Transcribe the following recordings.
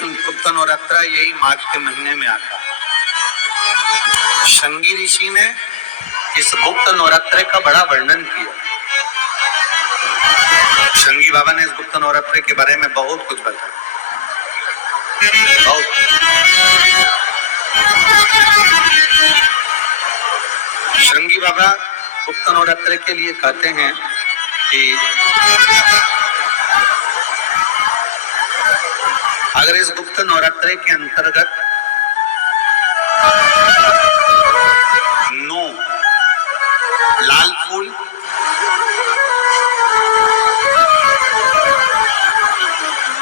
गुप्त नवरात्र यही माघ के महीने में आता है। शंगी ऋषि ने इस गुप्त नवरात्र का बड़ा वर्णन किया। शंगी बाबा ने इस गुप्त नवरात्र के बारे में बहुत कुछ बताया। शंगी बाबा गुप्त नवरात्र के लिए कहते हैं कि अगर इस गुप्त नवरात्र के अंतर्गत 9 लाल फूल,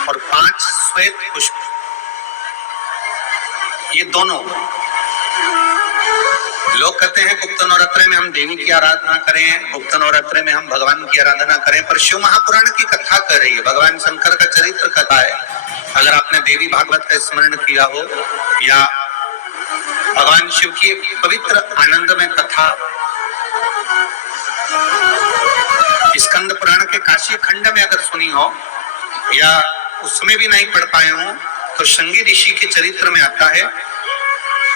और 5 श्वेत पुष्प, ये दोनों लोग कहते हैं गुप्त नवरात्र में हम देवी की आराधना करें, गुप्त नवरात्र में हम भगवान की आराधना करें, पर शिव महापुराण की कथा कर रही है, भगवान शंकर का चरित्र कथा है। अगर आपने देवी भागवत का स्मरण किया हो या भगवान शिव की पवित्र आनंद में कथा स्कंद पुराण के काशी खंड में अगर सुनी हो या उसमें भी नहीं पढ़ पाए हो, तो शंगी ऋषि के चरित्र में आता है।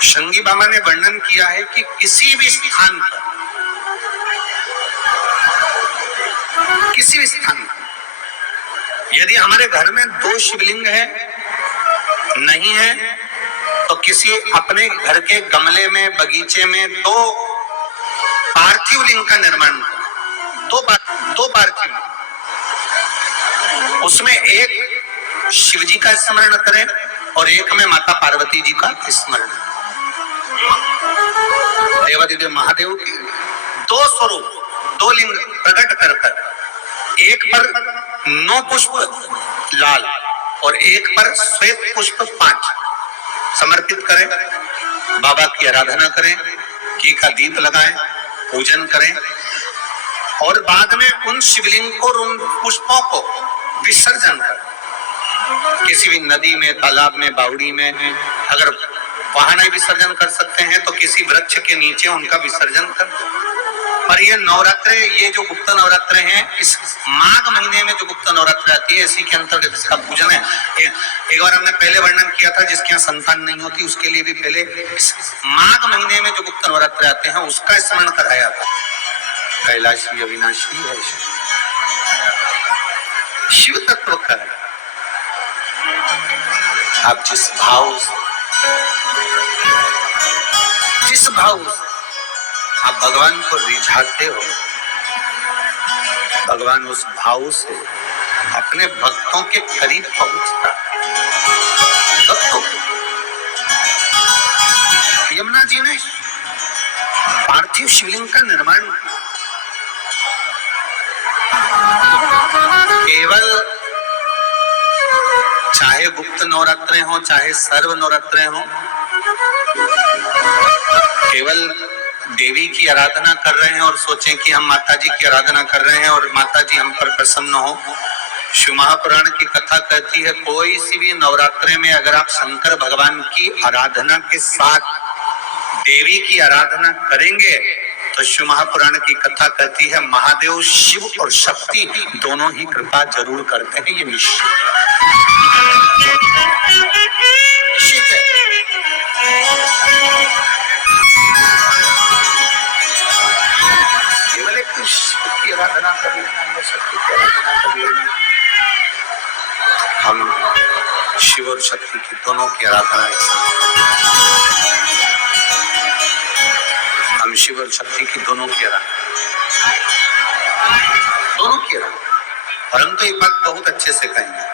शंगी बाबा ने वर्णन किया है कि किसी भी स्थान पर यदि हमारे घर में 2 शिवलिंग है, नहीं है, तो किसी अपने घर के गमले में, बगीचे में 2 पार्थिव लिंग का निर्माण करें। 2 पार्थिव, उसमें एक शिव जी का स्मरण करें और एक में माता पार्वती जी का स्मरण। देवादिदेव महादेव के 2 स्वरूप, 2 लिंग प्रकट कर एक पर 9 पुष्प लाल और एक पर श्वेत पुष्प 5 समर्पित करें, बाबा की आराधना करें, घी का दीप लगाएं, पूजन करें और बाद में उन शिवलिंग को, उन पुष्पों को विसर्जन करें। किसी भी नदी में, तालाब में, बावड़ी में, अगर वहां नहीं विसर्जन कर सकते हैं तो किसी वृक्ष के नीचे उनका विसर्जन कर। पर ये नवरात्र, ये जो गुप्त नवरात्र हैं, इस माघ महीने में जो गुप्त नवरात्र आती है, इसी के अंतर्गत इसका पूजन है। एक बार हमने पहले वर्णन किया था, जिसके यहाँ संतान नहीं होती उसके लिए भी पहले माघ महीने में जो गुप्त नवरात्र आते हैं उसका स्मरण कराया था। कैलाशी अविनाशी है, शिव तत्व का है। आप जिस भाव आप भगवान को रिझाते हो, भगवान उस भाव से अपने भक्तों के करीब पहुंचता। यमुना जी ने पार्थिव शिवलिंग का निर्माण किया। केवल चाहे गुप्त नवरात्रे हो, चाहे सर्व नवरात्रे हो, केवल देवी की आराधना कर रहे हैं और सोचें कि हम माता जी की आराधना कर रहे हैं और माता जी हम पर प्रसन्न हो। शिव महापुराण की कथा कहती है, कोई सी भी नवरात्रे में अगर आप शंकर भगवान की आराधना के साथ देवी की आराधना करेंगे तो शिव महापुराण की कथा कहती है महादेव शिव और शक्ति दोनों ही कृपा जरूर करते हैं। ये निश्चित है। केवल एक शिव की आराधना कर लेना, शक्ति की आराधना कर लेना, हम शिव और शक्ति की दोनों की आराधना, हम शिव और शक्ति की दोनों की आराधना। परंतु एक बात बहुत अच्छे से कहेंगे,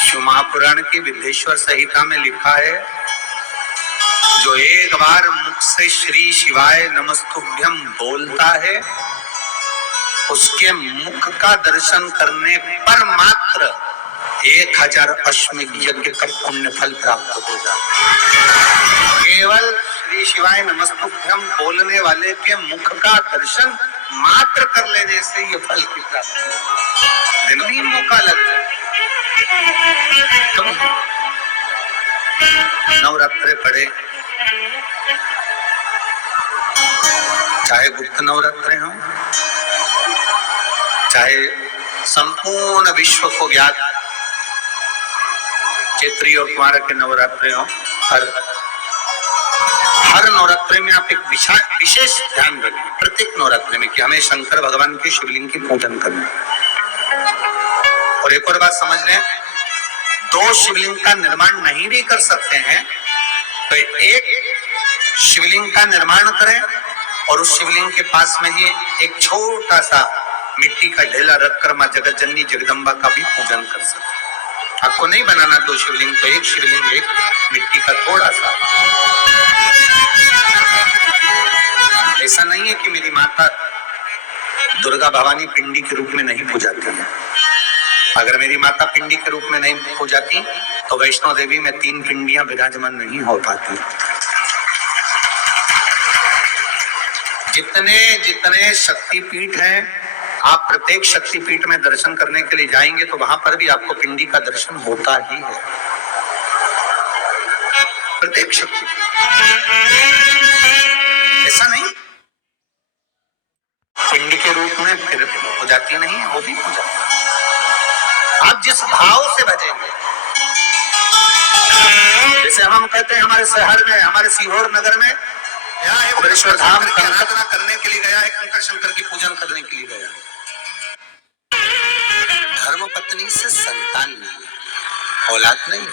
शिव महापुराण की विद्येश्वर संहिता में लिखा है, जो एक बार मुख से श्री शिवाय नमस्तुभ्यम बोलता है, उसके मुख का दर्शन करने पर मात्र 1000 अश्वमेध यज्ञ का पुण्य फल प्राप्त हो जाता। केवल श्री शिवाय नमस्तुभ्यम बोलने वाले के मुख का दर्शन मात्र कर लेने से ये फल की प्राप्ति। दिन भी मौका लग जाए। नवरात्रे पड़े, चाहे गुप्त नवरात्रे हो, चाहे संपूर्ण विश्व को ज्ञात चैत्री और कुमार के नवरात्रे हो, हर नवरात्रे में आप एक विशेष ध्यान रखें प्रत्येक नवरात्रे में कि हमें शंकर भगवान के शिवलिंग की पूजन करना। और एक और बात समझ लें, दो शिवलिंग का निर्माण नहीं भी कर सकते हैं तो एक शिवलिंग का निर्माण करें और उस शिवलिंग के पास में ही एक छोटा सा मिट्टी का ढेला रखकर मां जगत जननी जगदम्बा का भी पूजन कर सकते। आपको नहीं बनाना दो शिवलिंग, तो एक शिवलिंग एक मिट्टी का थोड़ा सा। ऐसा नहीं है कि मेरी माता दुर्गा भवानी पिंडी के रूप में नहीं पूजाती है। अगर मेरी माता पिंडी के रूप में नहीं पूजाती तो वैष्णो देवी में 3 पिंडियां विराजमान नहीं हो पाती। जितने जितने शक्तिपीठ हैं, आप प्रत्येक शक्तिपीठ में दर्शन करने के लिए जाएंगे तो वहां पर भी आपको पिंडी का दर्शन होता ही है। प्रत्येक शक्ति, ऐसा नहीं पिंडी के रूप में फिर पूजाती नहीं है, वो भी पूजा। आप जिस भाव से भजेंगे, जैसे हम कहते हैं हमारे शहर में, हमारे सीहोर नगर में यहाँ एक बृहस्पति धाम की आराधना करने के लिए गया है, कंकर शंकर की पूजन करने के लिए गया। धर्म पत्नी से संतान नहीं, औलाद नहीं,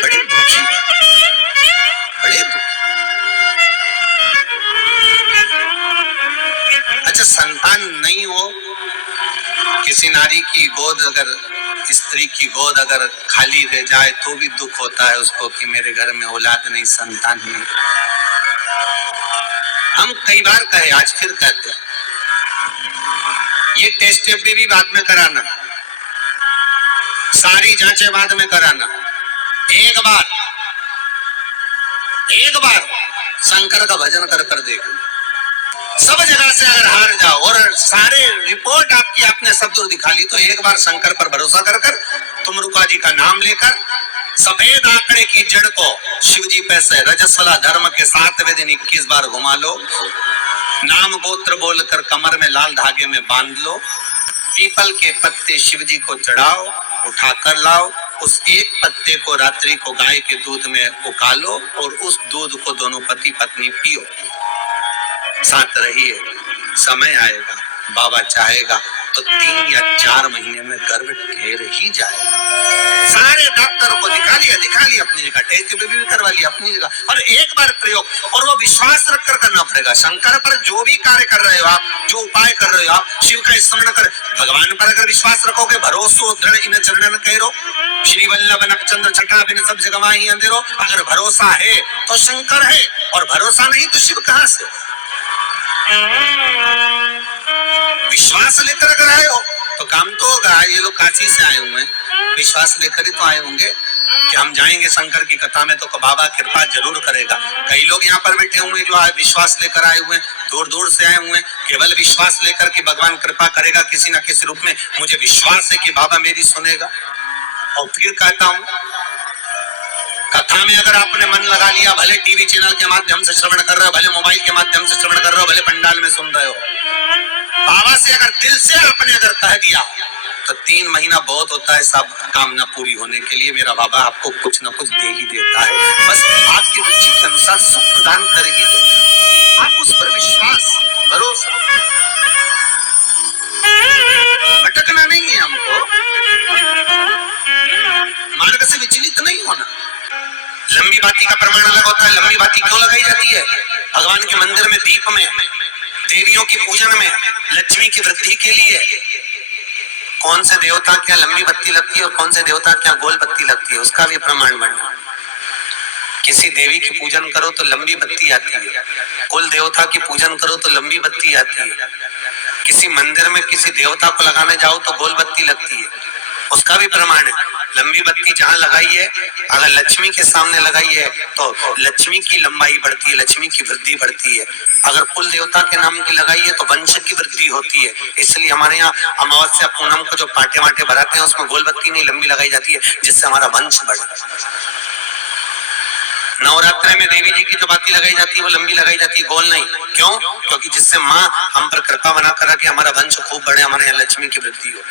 बड़े दुखी, बड़े दुखी। अच्छा, संतान नहीं हो, किसी नारी की गोद अगर, स्त्री की गोद अगर खाली रह जाए तो भी दुख होता है उसको कि मेरे घर में औलाद नहीं, संतान नहीं। हम कई बार कहे, आज फिर कहते हैं, ये टेस्ट भी बाद में कराना, सारी जांचें बाद में कराना। एक बार शंकर का भजन कर कर देखो। सब जगह से अगर हार जाओ और सारे रिपोर्ट आपकी आपने सब दूर दिखा ली, तो एक बार शंकर पर भरोसा कर कर तुम रुका जी का नाम लेकर सफेद आंकड़े की जड़ को शिव जी पे से रजस्वला धर्म के 7वें दिन 21 बार घुमा लो। नाम गोत्र बोलकर कमर में लाल धागे में बांध लो। पीपल के पत्ते शिव जी को चढ़ाओ, उठा कर लाओ। उस एक पत्ते को रात्रि को गाय के दूध में उकालो और उस दूध को दोनों पति पत्नी पियो। साथ रहिए, समय आएगा, बाबा चाहेगा तो 3 या 4 महीने में गर्भ ढेर ही जाएगा। सारे डॉक्टरों को दिखा लिया अपनी जगह, टेस्ट भी करवा लिया अपनी जगह, और एक बार प्रयोग, और वो विश्वास रखकर करना पड़ेगा। शंकर पर जो भी कार्य कर रहे हो आप, जो उपाय कर रहे हो आप, शिव का स्मरण कर, भगवान पर अगर विश्वास रखोगे, भरोसो दृढ़ इन चरणन करो, श्री वल्लभ नखचंद्र छठा बिन सब जगह ही अंधेरो। अगर भरोसा है तो शंकर है, और भरोसा नहीं तो शिव कहां से? विश्वास लेकर अगर आए हो तो काम तो होगा। ये लोग काशी से आए हुए हैं, विश्वास लेकर ही तो आए होंगे कि हम जाएंगे शंकर की कथा में तो बाबा कृपा जरूर करेगा। कई लोग यहाँ पर बैठे हुए जो आए विश्वास लेकर आए हुए, दूर दूर से आए हुए, केवल विश्वास लेकर कि भगवान कृपा करेगा किसी न किसी रूप में, मुझे विश्वास है कि बाबा मेरी सुनेगा। और फिर कहता हूँ, कथा में अगर आपने मन लगा लिया, भले टीवी चैनल के माध्यम से श्रवण कर रहे हो, भले मोबाइल के माध्यम से श्रवण कर रहे हो, भले पंडाल में सुन रहे हो, बाबा से अगर दिल से आपने अगर कह दिया तो 3 महीना बहुत होता है सब कामना पूरी होने के लिए। मेरा बाबा आपको कुछ न कुछ दे ही देता है, बस आपकी रुचि के अनुसार सुख प्रदान कर ही देता। आप उस पर विश्वास, भरोसा, भटकना नहीं है हमको, मार्ग से विचलित नहीं होना। लंबी बाती का प्रमाण अलग होता है। लंबी बाती क्यों लगाई जाती है? भगवान के मंदिर में, दीप में, देवियों की पूजन में, लक्ष्मी की वृद्धि के लिए। कौन से देवता क्या लंबी बत्ती लगती है और कौन से देवता क्या गोल बत्ती लगती है, उसका भी प्रमाण बनना। किसी देवी की पूजन करो तो लंबी बत्ती आती है, कुल देवता की पूजन करो तो लंबी बत्ती आती है। किसी मंदिर में किसी देवता को लगाने जाओ तो गोल बत्ती लगती है, उसका भी प्रमाण है। लंबी बत्ती जहां लगाई है, अगर लक्ष्मी के सामने लगाई है तो लक्ष्मी की लंबाई बढ़ती है, लक्ष्मी की वृद्धि बढ़ती है। अगर कुल देवता के नाम की लगाई है तो वंश की वृद्धि होती है। इसलिए हमारे यहाँ अमावस्या पूनम को जो पाटे वाटे भराते हैं उसमें गोल बत्ती नहीं लंबी लगाई जाती है, जिससे हमारा वंश बढ़े। नवरात्रि में देवी जी की जो बाती लगाई जाती है वो लंबी लगाई जाती है, गोल नहीं। क्यों? क्योंकि जिससे माँ हम पर कृपा बना कर कि हमारा वंश खूब बढ़े, हमारे यहाँ लक्ष्मी की वृद्धि हो।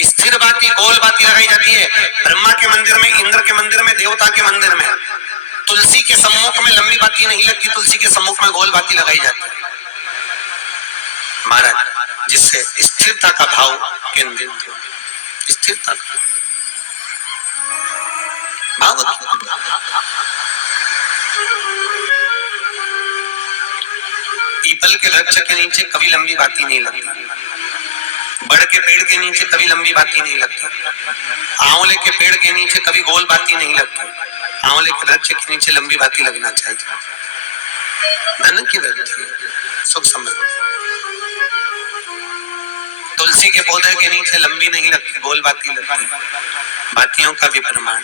स्थिर बाती गोल बाती लगाई जाती है ब्रह्मा के मंदिर में, इंद्र के मंदिर में, देवता के मंदिर में। तुलसी के सम्मुख में लंबी बाती नहीं लगती, तुलसी के सम्मुख में गोल बाती लगाई जाती है महाराज, जिससे स्थिरता का भाव केंद्रित हो, स्थिरता का भाव। पीपल के वृक्ष के नीचे कभी लंबी बाती नहीं लगती, बड़ के पेड़ के नीचे कभी लंबी बाती नहीं लगती, आंवले के पेड़ के नीचे कभी गोल बाती नहीं लगती। आंवले के वृक्ष के नीचे लंबी बाती लगना चाहिए, धन की वृद्धि, सुख समृद्धि। तुलसी के पौधे के नीचे लंबी नहीं लगती, गोल बाती लगती। बातियों का भी प्रमाण।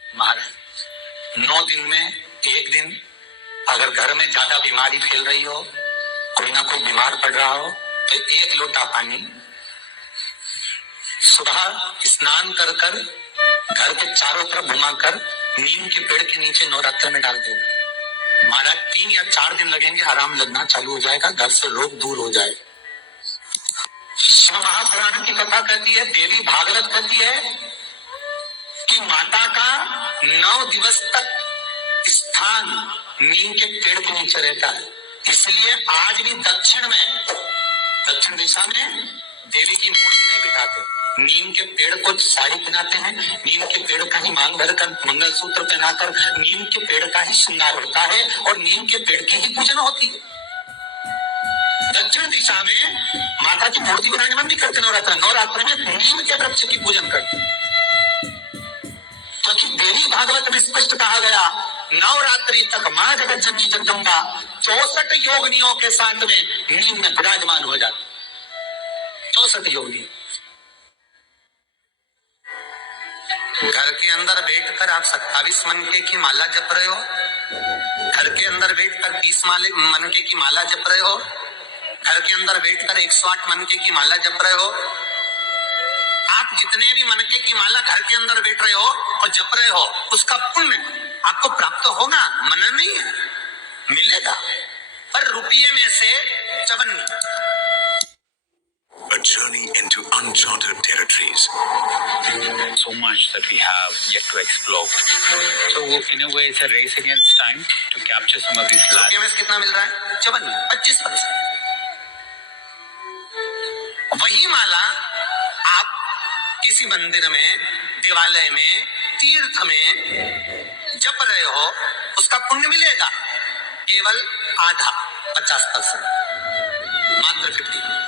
महाराज 9 दिन में एक दिन अगर घर में ज्यादा बीमारी फैल रही हो, कोई ना कोई बीमार पड़ रहा हो, तो 1 लोटा पानी सुबह स्नान कर कर घर के चारों तरफ घुमाकर नीम के पेड़ के नीचे नवरात्र में डाल देना। महाराज 3 या 4 दिन लगेंगे, आराम लगना चालू हो जाएगा, घर से रोग दूर हो जाए। शिव महापुराण की कथा कहती है, देवी भागवत कहती है कि माता का 9 दिवस तक स्थान नीम के पेड़ के नीचे रहता है। इसलिए आज भी दक्षिण दिशा में देवी की मूर्ति नहीं बिठाते, नीम के पेड़ को साड़ी पहनाते हैं, नीम के पेड़ का ही मांग भरकर मंगलसूत्र पहनाकर नीम के पेड़ का ही श्रृंगार होता है और नीम के पेड़ की ही पूजन होती है। दक्षिण दिशा में माता की मूर्ति विराजमान नहीं करते, नवरात्र में नीम के वृक्ष की पूजन करते, क्योंकि देवी भागवत में स्पष्ट कहा गया, नवरात्रि तक मां जगत जननी जगदम्बा 64 योगिनियों के साथ में नीम में विराजमान हो जाती। 64 योगिनी। घर के अंदर बैठकर आप 27 मनके की माला जप रहे हो, घर के अंदर बैठकर 30 मनके की माला जप रहे हो, घर के अंदर बैठकर 108 मनके की माला जप रहे हो। आप जितने भी मनके की माला घर के अंदर बैठ रहे हो और जप रहे हो, उसका पुण्य आपको प्राप्त होगा, मना नहीं है, मिलेगा, पर रुपये में से Chyavan. A journey into uncharted territories. So much that we have yet to explore. So in a way, it's a race against time to capture some of these रुपये में कितना मिल रहा है? चवन 25%। वही माला आप किसी मंदिर में, देवालय में, तीर्थ में जप रहे हो, उसका पुण्य मिलेगा केवल आधा, 50%, मात्र 50।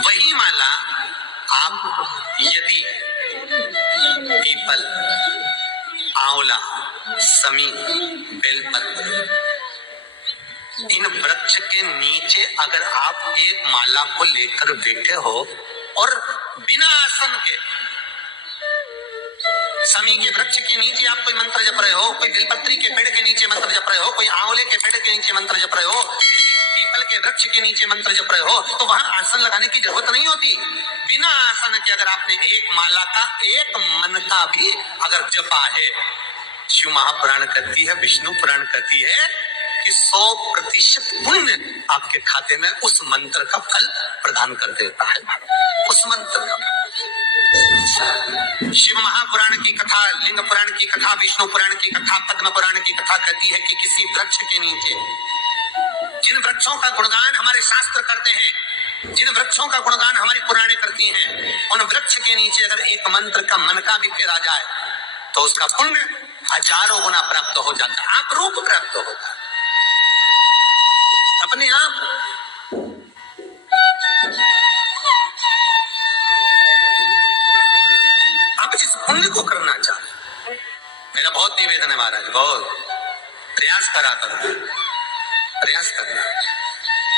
वही माला आप यदि पीपल, आंवला, समी, बेलपत्र, इन वृक्ष के नीचे अगर आप एक माला को लेकर बैठे हो और बिना आसन के, समी के वृक्ष के नीचे आप कोई मंत्र जप रहे हो, कोई बेलपत्री के पेड़ के नीचे मंत्र जप रहे हो, कोई आंवले के पेड़ के नीचे मंत्र जप रहे हो, किसी पीपल के वृक्ष के नीचे मंत्र जप रहे हो, तो वहां आसन लगाने की जरूरत नहीं होती। बिना आसन के अगर आपने एक माला का एक मन का भी अगर जपा है, शिव महापुराण कहती है, विष्णु पुराण कहती है कि 100% पुण्य आपके खाते में उस मंत्र का फल प्रदान कर देता है। उस मंत्र का शिव महापुराण की कथा, लिंग पुराण की कथा, विष्णु पुराण की कथा, पद्म पुराण की कथा कहती है कि किसी वृक्ष के नीचे, जिन वृक्षों का गुणगान हमारे शास्त्र करते हैं, जिन वृक्षों का गुणगान हमारी पुराणे करती हैं, उन वृक्ष के नीचे अगर एक मंत्र का मन का भी फेरा जाए तो उसका पुण्य हजारों गुना प्राप्त हो जाता है, आप रूप प्राप्त होता है अपने आप। आप इस पुण्य को करना चाहते, मेरा बहुत निवेदन है महाराज, बहुत प्रयास करा करो, प्रयास करना।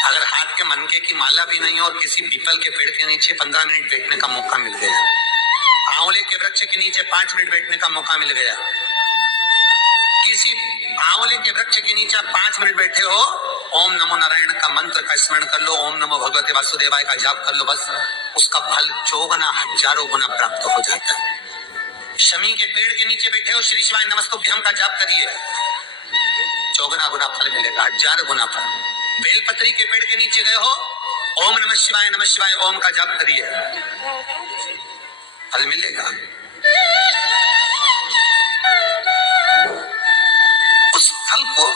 अगर हाथ के मनके की माला भी नहीं हो और किसी पीपल के पेड़ के नीचे 15 मिनट बैठने का मौका मिल गया, आंवले के वृक्ष के नीचे 5 मिनट बैठने का मौका मिल गया, किसी आंवले के वृक्ष के नीचे 5 मिनट बैठे हो, ओम नमो नारायण का मंत्र का स्मरण कर लो, ओम नमो भगवते वासुदेवाय का जाप कर लो, बस उसका फल 4 हजारों गुना प्राप्त हो जाता है। शमी के पेड़ के नीचे बैठे हो, श्री शिवाय नमस्तुभ्यम का जाप करिए, 4 गुना फल मिलेगा, 1000 गुना फल। बेलपत्री के पेड़ के नीचे गए हो, ओम नमः शिवाय ओम का जाप करिए, फल मिलेगा। उस फल को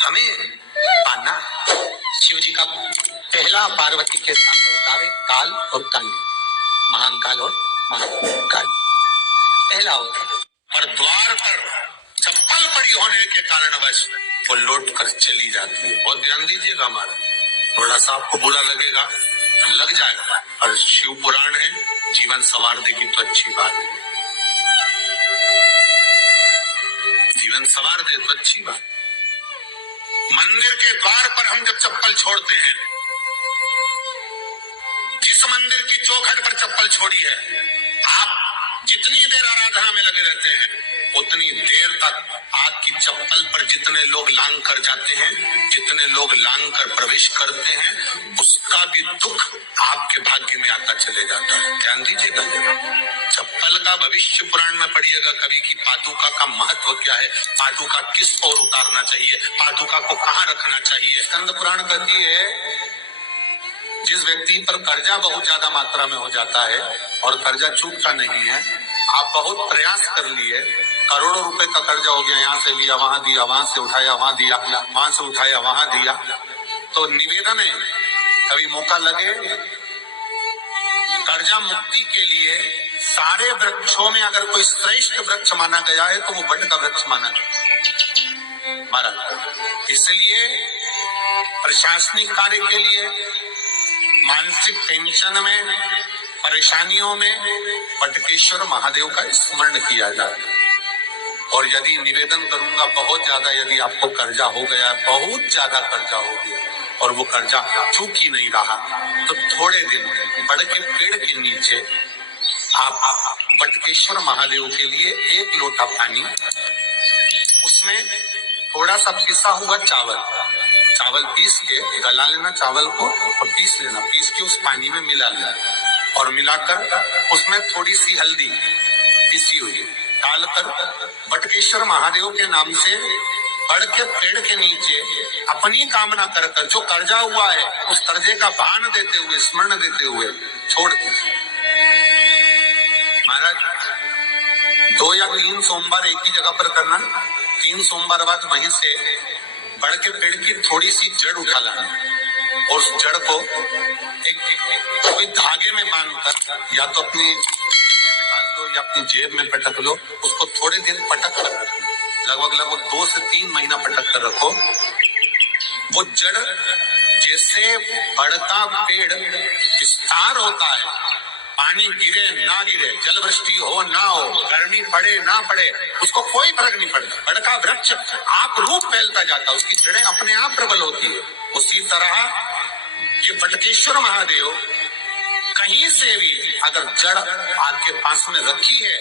हमें पाना। शिव जी का पहला पार्वती के साथ अवतार है काल और काली, महान काल और महाकाल, पहला अवतार। और द्वार पर चप्पल पड़ी होने के कारणवश वो लौट कर चली जाती है। बहुत ध्यान दीजिएगा, हमारा थोड़ा सा आपको बुरा लगेगा, लग जाएगा, और शिव पुराण है, जीवन संवार देगी तो अच्छी बात है, जीवन संवार दे तो अच्छी बात। मंदिर के द्वार पर हम जब चप्पल छोड़ते हैं, जिस मंदिर की चौखट पर चप्पल छोड़ी है, आप जितनी देर आराधना में लगे रहते हैं, उतनी देर तक आपकी चप्पल पर जितने लोग लांग कर जाते हैं, जितने लोग लांग कर प्रवेश करते हैं, उसका भी दुख आपके भाग्य में आता चले जाता है। ध्यान दीजिएगा, चप्पल का भविष्य पुराण में पढ़िएगा कभी कि पादुका का महत्व क्या है, पादुका किस ओर उतारना चाहिए, पादुका को कहाँ रखना चाहिए। स्कंद पुराण कहती है, जिस व्यक्ति पर कर्जा बहुत ज्यादा मात्रा में हो जाता है और कर्जा चूकता नहीं है, आप बहुत प्रयास कर लिए, करोड़ों रुपए का कर्जा हो गया, यहाँ से लिया वहां दिया, वहां से उठाया वहां दिया, वहां से उठाया वहां दिया, तो निवेदन है, कभी मौका लगे कर्जा मुक्ति के लिए सारे वृक्षों में अगर कोई श्रेष्ठ वृक्ष माना गया है तो वो वट का वृक्ष माना गया महाराज। इसलिए प्रशासनिक कार्य के लिए, मानसिक टेंशन में, परेशानियों में वटकेश्वर महादेव का स्मरण किया जाए। और यदि निवेदन करूंगा बहुत ज्यादा, यदि आपको कर्जा हो गया, बहुत ज्यादा कर्जा हो गया और वो कर्जा चूक ही नहीं रहा, तो थोड़े दिन बड़ के पेड़ के नीचे आप वटकेश्वर महादेव के लिए 1 लोटा पानी, उसमें थोड़ा सा पिसा हुआ चावल पीस के गला लेना चावल को और पीस लेना, पीस के उस पानी में मिला लेना और मिलाकर उसमें थोड़ी सी हल्दी पिसी हुई डालकर वटकेश्वर महादेव के नाम से बड़ के पेड़ के नीचे अपनी कामना कर कर जो कर्जा हुआ है उस कर्जे का भान देते हुए, स्मरण देते हुए छोड़ दीजिए। महाराज 2 या 3 सोमवार एक ही जगह पर करना, 3 सोमवार बाद वहीं से बड़ के पेड़ की थोड़ी सी जड़ उठा लाना और उस जड़ को एक कोई धागे में बांधकर या तो अपनी में डाल दो या अपनी जेब में पटक लो, उसको थोड़े दिन पटक कर रखो, लगभग 2 से 3 महीना पटक कर रखो। वो जड़ जैसे बड़ का पेड़ विस्तार होता है, पानी गिरे ना गिरे, जल वृष्टि हो ना हो, गर्मी पड़े ना पड़े, उसको कोई फर्क नहीं पड़ता, बड़ का वृक्ष आप रूप फैलता जाता, उसकी जड़ें अपने आप प्रबल होती है। उसी तरह ये वटकेश्वर महादेव कहीं से भी अगर जड़ आपके पास में रखी है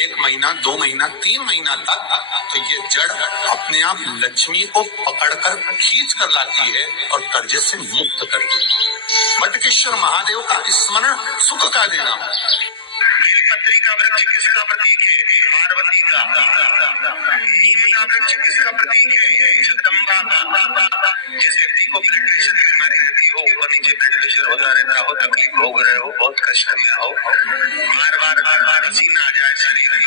1 महीना 2 महीना 3 महीना तक, तो ये जड़ अपने आप लक्ष्मी को पकड़कर खींच कर लाती है और कर्जे से मुक्त कर देती है। वटकेश्वर महादेव का स्मरण सुख का देना। बेलपत्री का वृक्ष किसका प्रतीक है? पार्वती का। नीम का वृक्ष किसका प्रतीक है? जगदम्बा का। जिस व्यक्ति को ब्लड प्रेशर की बीमारी रहती हो, ऊपर नीचे ब्लड प्रेशर होता रहता हो, तकलीफ भोग रहे हो, बहुत कष्ट में हो, बार बार पसीना आ जाए शरीर में,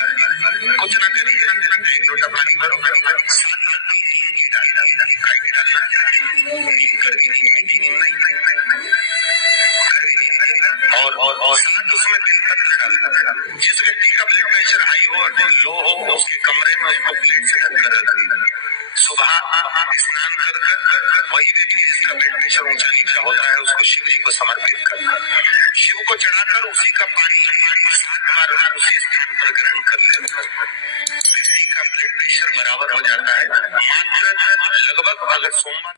कुछ ना करिए, 1 लोटा पानी भरो, 7 पत्ती नीम की डालना, काय की डालना, नीम कड़वी नीम, मीठी नीम नहीं, कड़वी नीम, और साथ उसमें बेलपत्र डालना। जिस व्यक्ति का ब्लड प्रेशर हाई हो और लो हो, उसके कमरे में उसको प्लेट से ढककर रखना। सुबह स्नान कर वही व्यक्ति जिसका ब्लड प्रेशर ऊंचा नीचा होता है उसको शिव जी को समर्पित करना, शिव को चढ़ाकर उसी का पानी 7 बार उसी स्थान पर ग्रहण कर लेना। व्यक्ति का ब्लड प्रेशर बराबर हो जाता है। मात्र लगभग अगर सोमवार